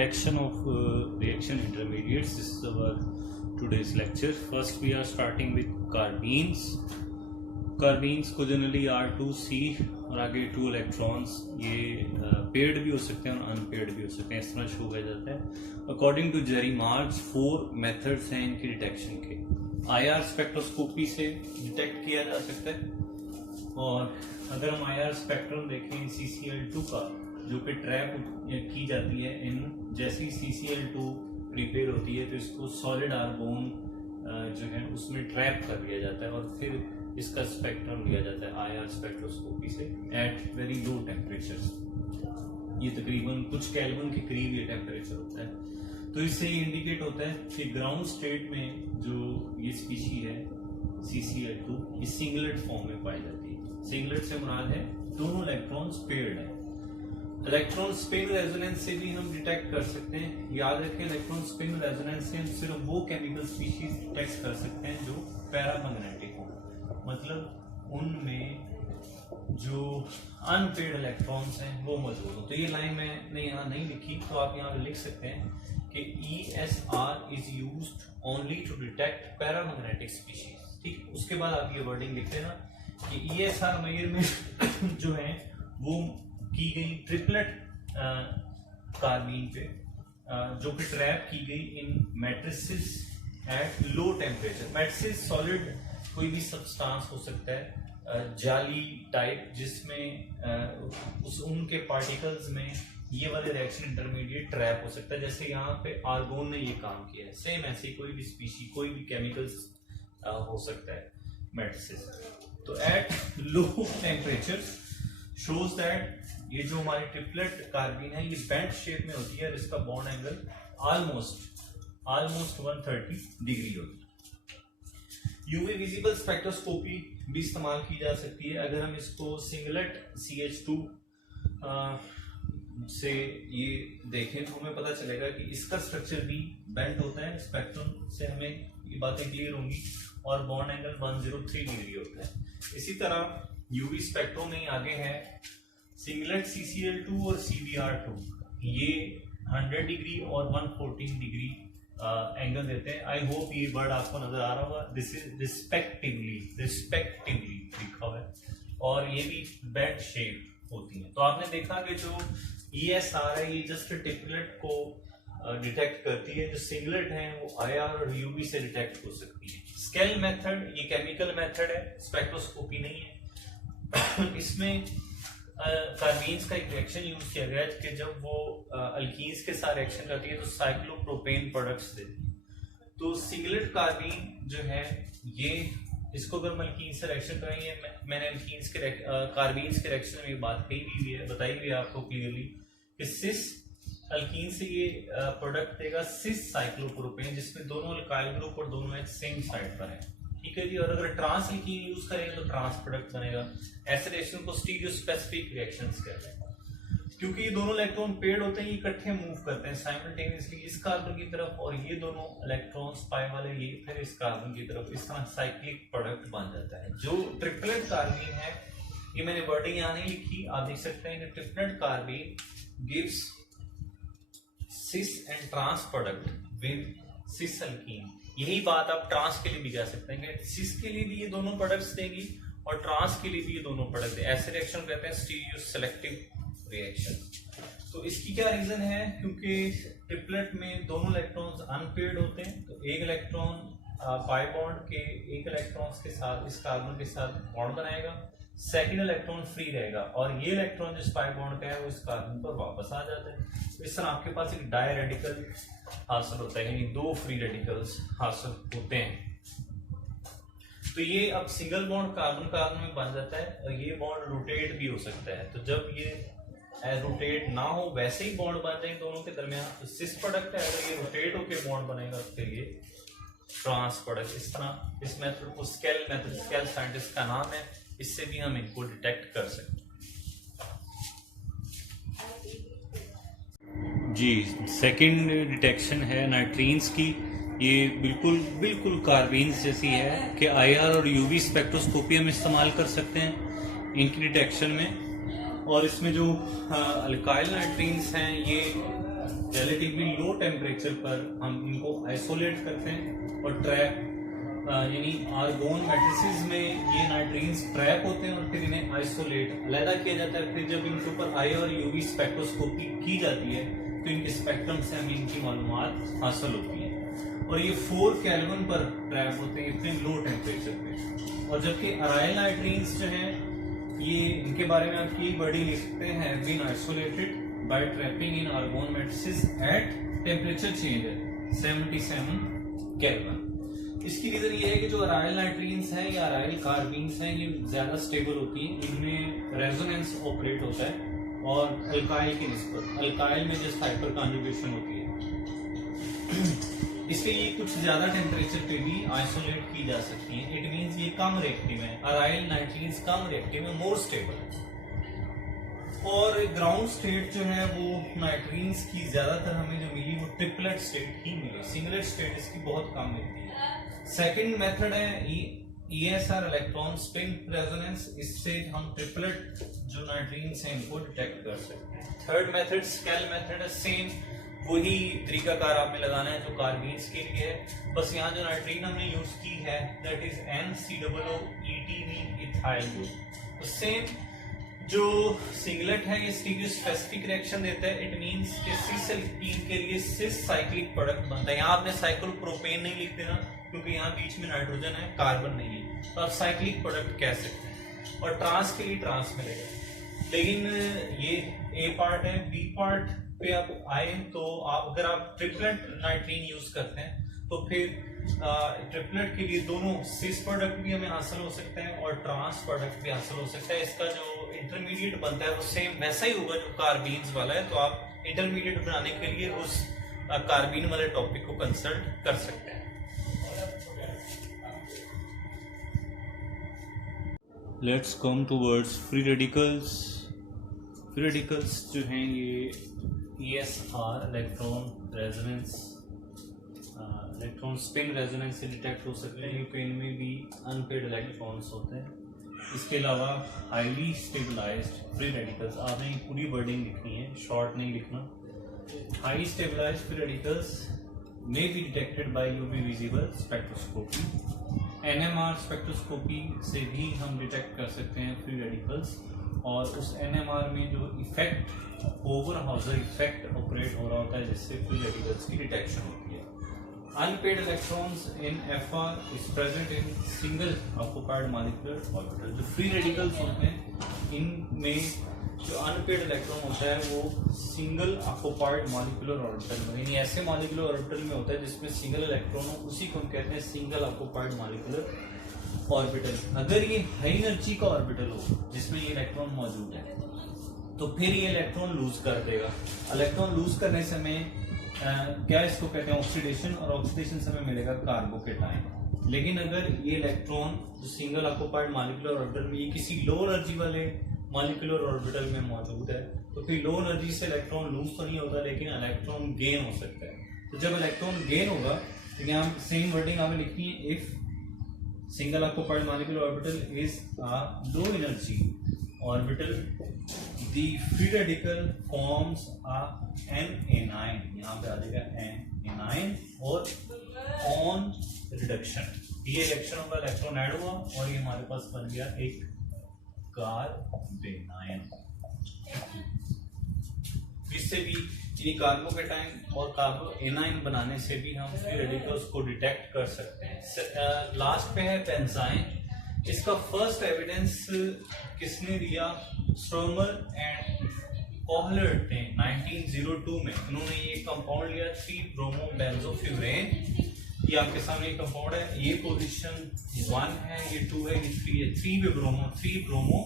detection of reaction intermediates. This is our today's lecture. First we are starting with carbenes. कार्बीन्स को generally R2C और आगे 2 electrons ये paired भी हो सकते हैं और अनपेयर्ड भी हो सकते हैं, इस तरह शो किया जाता है। According to Jerry March 4 methods हैं इनकी डिटेक्शन के। IR स्पेक्ट्रोस्कोपी से डिटेक्ट किया जा सकता है, और अगर हम IR स्पेक्ट्रम देखें CCl2 का जो कि ट्रैप की जाती है इन, जैसे ही CCl2 प्रिपेयर होती है तो इसको सॉलिड आर्गोन जो है उसमें ट्रैप कर दिया जाता है और फिर इसका स्पेक्ट्रम लिया जाता है IR स्पेक्ट्रोस्कोपी से एट वेरी लो टेम्परेचर। ये तकरीबन कुछ केल्विन के करीब ये टेम्परेचर होता है। तो इससे ये इंडिकेट होता है कि ग्राउंड स्टेट में जो ये स्पीशी है CCl2 ये सिंगलेट फॉर्म में पाई जाती है। सिंगलेट से मुराद है दोनों इलेक्ट्रॉन्स पेयर्ड है। इलेक्ट्रॉन स्पिन रेजोनेंस से भी हम डिटेक्ट कर सकते हैं। याद रखें, इलेक्ट्रॉन स्पिन रेजोनेंस से हम सिर्फ वो केमिकल स्पीशीज डिटेक्ट कर सकते हैं जो पैरामैग्नेटिक हो, मतलब उनमें जो अनपेयर्ड इलेक्ट्रॉन्स हैं वो मौजूद हो। तो ये लाइन मैंने यहाँ नहीं लिखी, तो आप यहाँ पे लिख सकते हैं कि ESR is used only to detect paramagnetic species. ठीक, उसके बाद आप ये वर्डिंग लिख देना कि ESR मेजरमेंट जो है वो की गई ट्रिपलेट कार्बीन पे जो कि ट्रैप की गई in matrices at low temperature. Matrices solid कोई भी सब्सटेंस हो सकता है, जाली टाइप, जिसमें उनके पार्टिकल्स में ये वाले रिएक्शन इंटरमीडिएट ट्रैप हो सकता है। जैसे यहाँ पे आर्गोन ने ये काम किया है, सेम ऐसे ही कोई भी स्पीशी कोई भी केमिकल्स हो सकता है मैट्रिसेस। तो eight low temperature shows that ये जो हमारी ट्रिपलेट कार्बीन है ये बेंट शेप में होती है और इसका बॉन्ड एंगल ऑलमोस्ट 130 डिग्री होती है। यूवी विजिबल स्पेक्ट्रोस्कोपी भी इस्तेमाल की जा सकती है। अगर हम इसको सिंगलेट CH2 से ये देखें तो हमें पता चलेगा कि इसका स्ट्रक्चर भी बेंट होता है। स्पेक्ट्रम से हमें ये बातें क्लियर होंगी, और बॉन्ड एंगल 103 डिग्री होता है। इसी तरह यूवी स्पेक्ट्रो में आगे है सिंगलेट CCl2 और CBr2, ये 100 डिग्री और 114 डिग्री एंगल देते हैं। आई होप ये वर्ड आपको नजर आ रहा होगा। दिस इज रिस्पेक्टिवली लिखा हुआ है, और ये भी बेंट शेप होती है। तो आपने देखा कि जो ESR है ये जस्ट ट्रिपलेट को डिटेक्ट करती है, जो सिंगलेट है वो IR और UV से डिटेक्ट हो सकती है। स्केल मेथड ये केमिकल मेथड है, स्पेक्ट्रोस्कोपी नहीं है। इसमें कार्बीन्स का एक रिएक्शन यूज किया गया है कि जब वो अल्कीन्स के साथ रिएक्शन करती है तो साइक्लोप्रोपेन प्रोडक्ट्स देती है। तो सिंगलेट कार्बीन जो है ये, इसको अगर हम अल्कीन से रिएक्शन करेंगे, मैंने अल्कीन्स के कार्बीन्स के रिएक्शन में बात कही हुई है, बताई हुई है आपको क्लियरली कि सिस अल्कीन से ये प्रोडक्ट देगा सिस साइक्लोप्रोपेन, जिसमें दोनों अल्काइल ग्रुप और दोनों एक सेम साइड पर है। ठीक है जी। और अगर ट्रांस अल्कीन यूज करेंगे तो ट्रांस प्रोडक्ट बनेगा। ऐसे रिएक्शन को स्टीरियो स्पेसिफिक रिएक्शंस कहते हैं, क्योंकि ये दोनों इलेक्ट्रॉन पेयर्ड होते हैं, ये इकट्ठे मूव करते हैं साइमल्टेनियसली इस कार्बन की तरफ, और ये दोनों इलेक्ट्रॉन्स पाई वाले ये फिर इस कार्बन की तरफ, इस तरह साइक्लिक प्रोडक्ट बन जाता है। जो ट्रिपलेट कार्बीन है, ये मैंने वर्डिंग यहाँ नहीं लिखी, आप देख सकते हैं कि triplet carbene gives cis and trans product with cis alkene. यही बात आप ट्रांस के लिए भी कह सकते हैं कि सिस के लिए भी ये दोनों प्रोडक्ट्स देंगी और ट्रांस के लिए भी ये दोनों प्रोडक्ट देंगे। ऐसे रिएक्शन कहते हैं स्टीरियो सेलेक्टिव रिएक्शन। तो इसकी क्या रीजन है? क्योंकि ट्रिपलेट में दोनों इलेक्ट्रॉन्स अनपेयर्ड होते हैं, तो एक इलेक्ट्रॉन पाई बॉन्ड के एक इलेक्ट्रॉन्स के साथ इस कार्बन के साथ बॉन्ड बनाएगा, सेकेंड इलेक्ट्रॉन फ्री रहेगा, और ये इलेक्ट्रॉन जिस पाई बॉन्ड का है वो इस कार्बन पर वापस आ जाता है। तो इस तरह आपके पास एक डाई रेडिकल हासिल होता है, यानी 2 फ्री रेडिकल्स हासिल होते हैं। तो ये अब सिंगल बॉन्ड कार्बन कार्बन में बन जाता है, और ये बॉन्ड रोटेट भी हो सकता है। तो जब ये रोटेट ना हो वैसे ही बॉन्ड बन जाए दोनों के दरमियान, तो सिस प्रोडक्ट है, अगर ये रोटेट होकर बॉन्ड बनेगा तो फिर ये ट्रांस प्रोडक्ट। इस तरह इस मेथड को स्केल मेथड, स्केल साइंटिस्ट का नाम है, इससे भी हम इनको डिटेक्ट कर सकते हैं। जी, सेकंड डिटेक्शन है नाइट्रीन्स की। ये बिल्कुल कार्बीन्स जैसी है कि IR और UV स्पेक्ट्रोस्कोपी हम इस्तेमाल कर सकते हैं इनकी डिटेक्शन में। और इसमें जो अल्काइल नाइट्रीन्स हैं ये रिलेटिवली लो टेम्परेचर पर हम इनको आइसोलेट करते हैं और ट्रैप यानी आर्गोन मैट्रिसेस में ये नाइट्रीन्स ट्रैप होते हैं और फिर इन्हें आइसोलेट अलग किया जाता है। फिर जब इनके ऊपर आई और यूवी स्पेक्ट्रोस्कोपी की जाती है तो इनके स्पेक्ट्रम से हमें इनकी मालूमात हासिल होती है और ये 4 केल्विन पर ट्रैप होते हैं इतने लो टेम्परेचर पे। और जबकि अराइल नाइट्रीन्स जो हैं ये इनके बारे में आप यही वर्डिंग लिखते हैं been isolated by trapping in argon matrices at temperature change 77 kelvin. इसकी रीजन ये है कि जो अराइल नाइट्रीन्स हैं या अराइल कार्बीन्स हैं ये ज्यादा स्टेबल होती हैं, इनमें रेजोनेंस ऑपरेट होता है और अल्काइल की निस्बत अल्काइल में जस्ट हाइपर कॉन्जुगेशन होती है इसलिए ये कुछ ज्यादा टेम्परेचर पे भी आइसोलेट की जा सकती है। इट मींस ये कम रिएक्टिव है, अराइल नाइट्रीन्स कम रिएक्टिव है, मोर स्टेबल है। और ग्राउंड स्टेट जो है वो नाइट्रीन्स की ज्यादातर हमें जो मिली वो ट्रिपलेट स्टेट ही मिली, सिंगलेट स्टेट इसकी बहुत कम मिलती है। सेकंड मेथड है ESR इलेक्ट्रॉन स्पिन रेजोनेंस, इससे हम ट्रिपलेट जो नाइट्रीन्स हैं इनको डिटेक्ट कर सकते हैं। थर्ड मेथड स्केल मेथड है, सेम वही तरीकाकार आपने लगाना है जो कार्बीन्स के लिए है, बस यहाँ जो नाइट्रीन हमने यूज की है that is NCOOETV ethyl group. तो सेम जो सिंगलेट है ये स्टीरियो स्पेसिफिक रिएक्शन देता है, इट मींस कि सिस एल्कीन के लिए सिस साइक्लिक प्रोडक्ट बनता है। यहाँ आपने साइक्लो प्रोपेन नहीं लिख देना क्योंकि यहाँ बीच में नाइट्रोजन है, कार्बन नहीं है, तो आप साइक्लिक प्रोडक्ट कह सकते हैं। और ट्रांस के लिए ट्रांस मिलेगा। लेकिन ये ए पार्ट है, बी पार्ट पे आप आए तो अगर आप ट्रिपलेट नाइट्रीन यूज करते हैं तो फिर ट्रिपलेट के लिए दोनों सिस प्रोडक्ट भी हमें हासिल हो सकता है और ट्रांस प्रोडक्ट भी हासिल हो सकता है। इसका जो इंटरमीडिएट बनता है वो सेम वैसा ही होगा जो कार्बीन्स वाला है, तो आप इंटरमीडिएट बनाने के लिए उस कार्बीन वाले टॉपिक को कंसल्ट कर सकते हैं। Let's come towards free radicals. Free radicals जो हैं ये ESR electron resonance electron spin resonance से डिटेक्ट हो सकते हैं क्योंकि इनमें भी अनपेड इलेक्ट्रॉन्स होते हैं। इसके अलावा हाईली स्टेबलाइज्ड फ्री रेडिकल्स, आपने पूरी वर्डिंग लिखनी है, शॉर्ट नहीं लिखना। High stabilised free radicals may be detected by UV visible spectroscopy। NMR spectroscopy से भी हम डिटेक्ट कर सकते हैं फ्री रेडिकल्स और उस NMR में जो इफेक्ट ओवरहाउजर इफेक्ट ऑपरेट हो रहा होता है जिससे फ्री रेडिकल्स की डिटेक्शन होती है। Unpaired electrons in FR is present in single occupied molecular orbital. जो फ्री रेडिकल्स होते हैं इनमें जो अनपेड इलेक्ट्रॉन होता है वो सिंगल ऑक्युपाइड मॉलिक्यूलर ऑर्बिटल में, यानी ऐसे मॉलिक्यूलर ऑर्बिटल में होता है जिसमें सिंगल इलेक्ट्रॉन हो, उसी को हम कहते हैं सिंगल ऑक्युपाइड मॉलिक्यूलर ऑर्बिटल। अगर ये हाई एनर्जी का ऑर्बिटल हो जिसमें ये इलेक्ट्रॉन मौजूद है तो फिर ये इलेक्ट्रॉन लूज कर देगा। इलेक्ट्रॉन लूज करने से हमें क्या इसको कहते हैं ऑक्सीडेशन, और ऑक्सीडेशन से हमें मिलेगा कार्बोकेटाइन। लेकिन अगर ये इलेक्ट्रॉन जो सिंगल ऑक्युपाइड मॉलिक्यूलर ऑर्बिटल में ये किसी लो एनर्जी वाले मॉलिक्यूलर ऑर्बिटल में मौजूद है तो फिर लो एनर्जी से इलेक्ट्रॉन लूज तो नहीं होता लेकिन इलेक्ट्रॉन गेन हो सकता है। तो जब इलेक्ट्रॉन गेन होगा तो यहाँ सेम वर्डिंग हमें लिखनी है, if single occupied molecular orbital is a low energy orbital the free radical forms a NA9, यहाँ पे आ जाएगा NA9 और ऑन रिडक्शन ये रिएक्शन होगा, इलेक्ट्रॉन ऐड हुआ और ये हमारे पास बन गया एक कार्बेनायन। इससे भी ये कार्बोकेटाइन और कार्बोएनाइन बनाने से भी हम फ्री रेडिकल्स को डिटेक्ट कर सकते हैं। लास्ट पे है बेंजाइन। इसका फर्स्ट एविडेंस किसने दिया? स्ट्रोमर एंड कोहलर्ट ने 1902 में। उन्होंने ये कंपाउंड लिया 3-ब्रोमो बेंजोफ्यूरेन। ये आपके सामने कंपाउंड है, ये पोजीशन 1 है, ये 2 है, ये 3 है। 3-ब्रोमो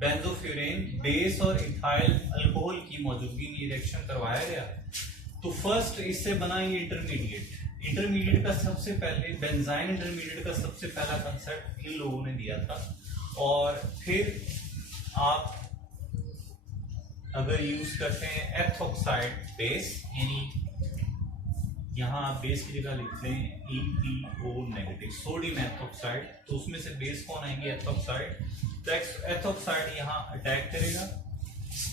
बेंजोफ्यूरेन बेस और इथाइल अल्कोहल की मौजूदगी में रिएक्शन करवाया गया। तो फर्स्ट इससे बना ये इंटरमीडिएट का सबसे पहले बेंजाइन इंटरमीडिएट का सबसे पहला कंसेप्ट इन लोगों ने दिया था। और फिर आप अगर यूज करते हैं एथोक्साइड बेस, यानी यहाँ आप बेस की जगह लिखते हैं EPO- सोडियम एथोक्साइड, तो उसमें से बेस कौन आएंगे? एथोक्साइड। तो एथोक्साइड यहाँ अटैक करेगा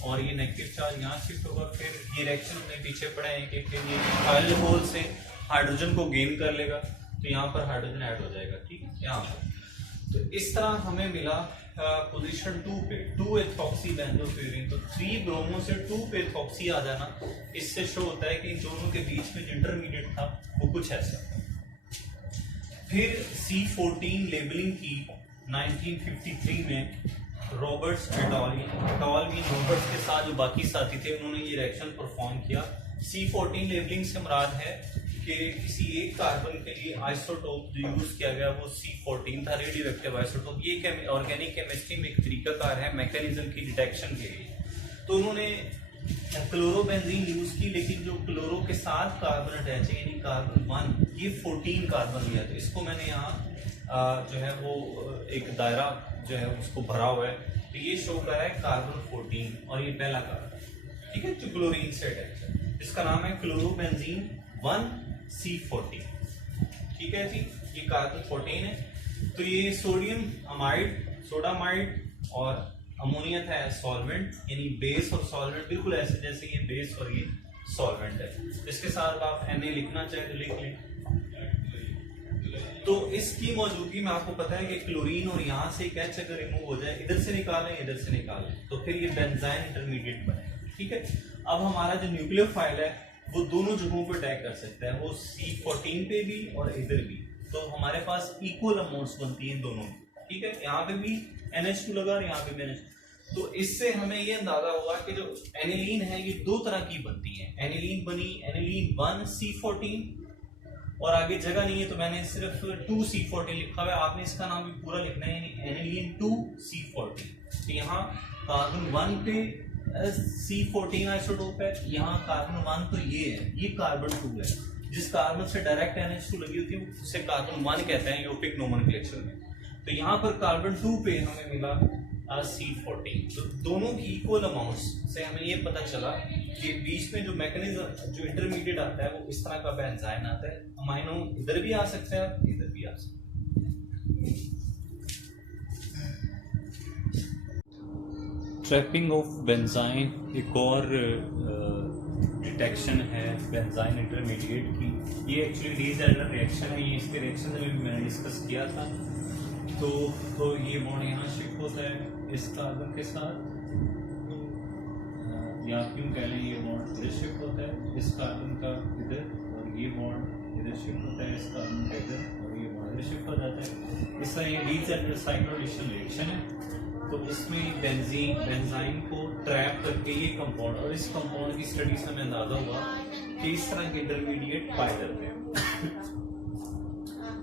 और ये नेगेटिव चार्ज यहाँ शिफ्ट होगा, फिर ये रिएक्शन में पीछे पड़े हैं कि फिर ये फाइल होल से हाइड्रोजन को गेन कर लेगा, तो यहाँ पर हाइड्रोजन ऐड हो जाएगा, ठीक है यहाँ पर। तो इस तरह हमें मिला पोजीशन 2 पे 2 एथॉक्सी बेंजोफ्यूरिन। तो 3 ब्रोमो से 2 पे एथॉक्सी आ जाना, इससे शो होता है कि इन दोनों के बीच में जो इंटरमीडिएट था वो कुछ ऐसा। फिर C14 लेबलिंग की 1953 में रॉबर्ट्स एटॉल मीन रॉबर्ट्स के साथ जो बाकी साथी थे उन्होंने ये रिएक्शन परफॉर्म किया। C14 लेबलिंग से मुराद है कि किसी एक कार्बन के लिए आइसोटोप जो यूज किया गया वो C14 था, रेडियो एक्टिव आइसोटोप। ये ऑर्गेनिक केमिस्ट्री में एक तरीकाकार है मैकेनिज्म की डिटेक्शन के लिए। तो उन्होंने क्लोरोबेंजीन यूज की, लेकिन जो क्लोरो के साथ कार्बन अटैच है यानी कार्बन 1, ये 14 कार्बन लिया। तो इसको मैंने यहाँ जो है वो एक दायरा जो है उसको भरा हुआ है, तो ये शो कर रहा है कार्बन 14 और ये पहला कार्बन, ठीक है, जो क्लोरीन से अटैच है, इसका नाम है क्लोरोबेंजीन 1C14, ठीक है जी। ये कार्बन 14 है। तो ये सोडियम अमाइड, सोडामाइड और अमोनिया था सॉल्वेंट, यानी बेस और सॉल्वेंट बिल्कुल ऐसे जैसे ये बेस और ये सॉल्वेंट है। इसके साथ आप Na लिखना चाहे तो लिख लें। तो इसकी मौजूदगी में आपको पता है कि क्लोरीन और यहाँ से एक H अगर रिमूव हो जाए, इधर से निकालें इधर से निकालें, तो फिर ये बेंजाइन इंटरमीडिएट बने, ठीक है। अब हमारा जो न्यूक्लियोफाइल है वो दोनों जगहों पर अटैक कर सकता है, वो C14 पे भी और इधर भी। तो हमारे पास इक्वल अमाउंट्स बनती हैं दोनों में, ठीक है। यहाँ पे भी NH2 लगा और यहाँ पे भी NH2। तो इससे हमें ये अंदाजा हुआ कि जो एनिलीन है ये दो तरह की बनती है। एनिलीन बनी एनिलीन 1C14 और आगे जगह नहीं है तो मैंने सिर्फ 2C14 लिखा हुआ है, आपने इसका नाम भी पूरा लिखना है, यानी एनिलीन 2C14। तो यहाँ कार्बन 1 पे C14 आइसोटोप है, यहाँ कार्बन 1 तो ये है, ये कार्बन 2 है। जिस कार्बन से डायरेक्ट NH2 लगी होती है उसे कार्बन 1 कहते हैं यूरोपिक नोमेनक्लेचर में। तो यहाँ पर कार्बन 2 पे हमें मिला C14। तो दोनों की इक्वल अमाउंट्स से हमें ये पता चला कि बीच में जो मैकेनिज्म जो इंटरमीडिएट आता है वो इस तरह का बेंजाइन आता है। अमाइनो इधर भी आ सकता है इधर भी आ सकता है। ट्रैपिंग ऑफ बेंजाइन एक और डिटेक्शन है बेंजाइन इंटरमीडिएट की। ये एक्चुअली रीजनरल रिएक्शन है, ये इसके रिएक्शन में भी मैंने डिस्कस किया था। तो ये बॉन्ड यहाँ शिफ्ट होता है इस कार्बन के साथ, या क्यों कह लें ये बॉन्ड इधर शिफ्ट होता है इस कार्बन का इधर, और ये बॉन्ड इधर शिफ्ट होता है इस कार्बन का इधर, और ये बॉन्ड इधर शिफ्ट हो जाता है। इस तरह ये रीजनरल साइक्लोएडिशन रिएक्शन है। तो इसमें बेंजाइन को ट्रैप करके ये कंपाउंड, और इस कंपाउंड की स्टडी से हमें अंदाजा हुआ कि इस तरह के इंटरमीडिएट पाए जाते हैं।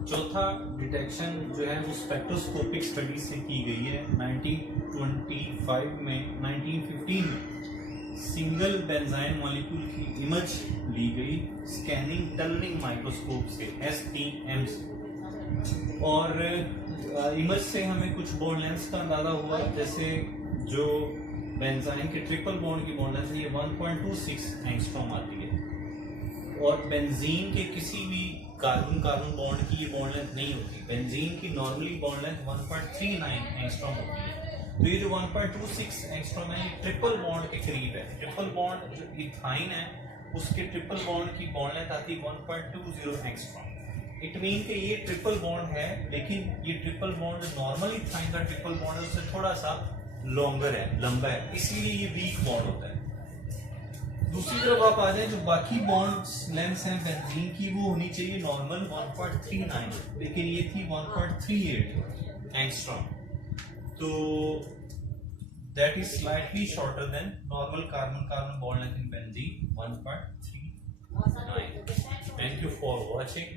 चौथा डिटेक्शन जो है वो स्पेक्ट्रोस्कोपिक स्टडी से की गई है 1915 में सिंगल बेंजाइन मॉलिक्यूल की इमेज ली गई स्कैनिंग टनलिंग माइक्रोस्कोप से STM से, और इमेज से हमें कुछ बॉन्ड लेंथ का अंदाजा हुआ। जैसे जो बेंजाइन के ट्रिपल बॉन्ड की बॉन्ड लेंथ है ये 1.26 एंगस्ट्रॉम आती है, और बेंजीन के किसी भी कार्बन कार्बन बॉन्ड की ये बॉन्ड लेंथ नहीं होती। बेंजीन की नॉर्मली बॉन्ड लेंथ 1.39 एंगस्ट्रॉम होती है। तो ये जो 1.26 एंगस्ट्रॉम है ये ट्रिपल बॉन्ड के करीब है। ट्रिपल बॉन्ड जो इथाइन है उसके ट्रिपल बॉन्ड की बॉन्ड लेंथ आती है 1.20 एंगस्ट्रॉम। इट मीन कि ये ट्रिपल बॉन्ड है, लेकिन ये ट्रिपल बॉन्ड नॉर्मल इथाइन का ट्रिपल बॉन्ड है उससे थोड़ा सा लॉन्गर है, लंबा है, इसीलिए ये वीक बॉन्ड होता है। दूसरी तरफ आप आ जाए, जो बाकी बॉन्ड लेंथ हैं बेंजीन की वो होनी चाहिए नॉर्मल 1.39, लेकिन ये थी 1.38 एंगस्ट्रॉम। तो that is slightly shorter than normal carbon carbon bond length in benzene 1.39। Thank you for watching.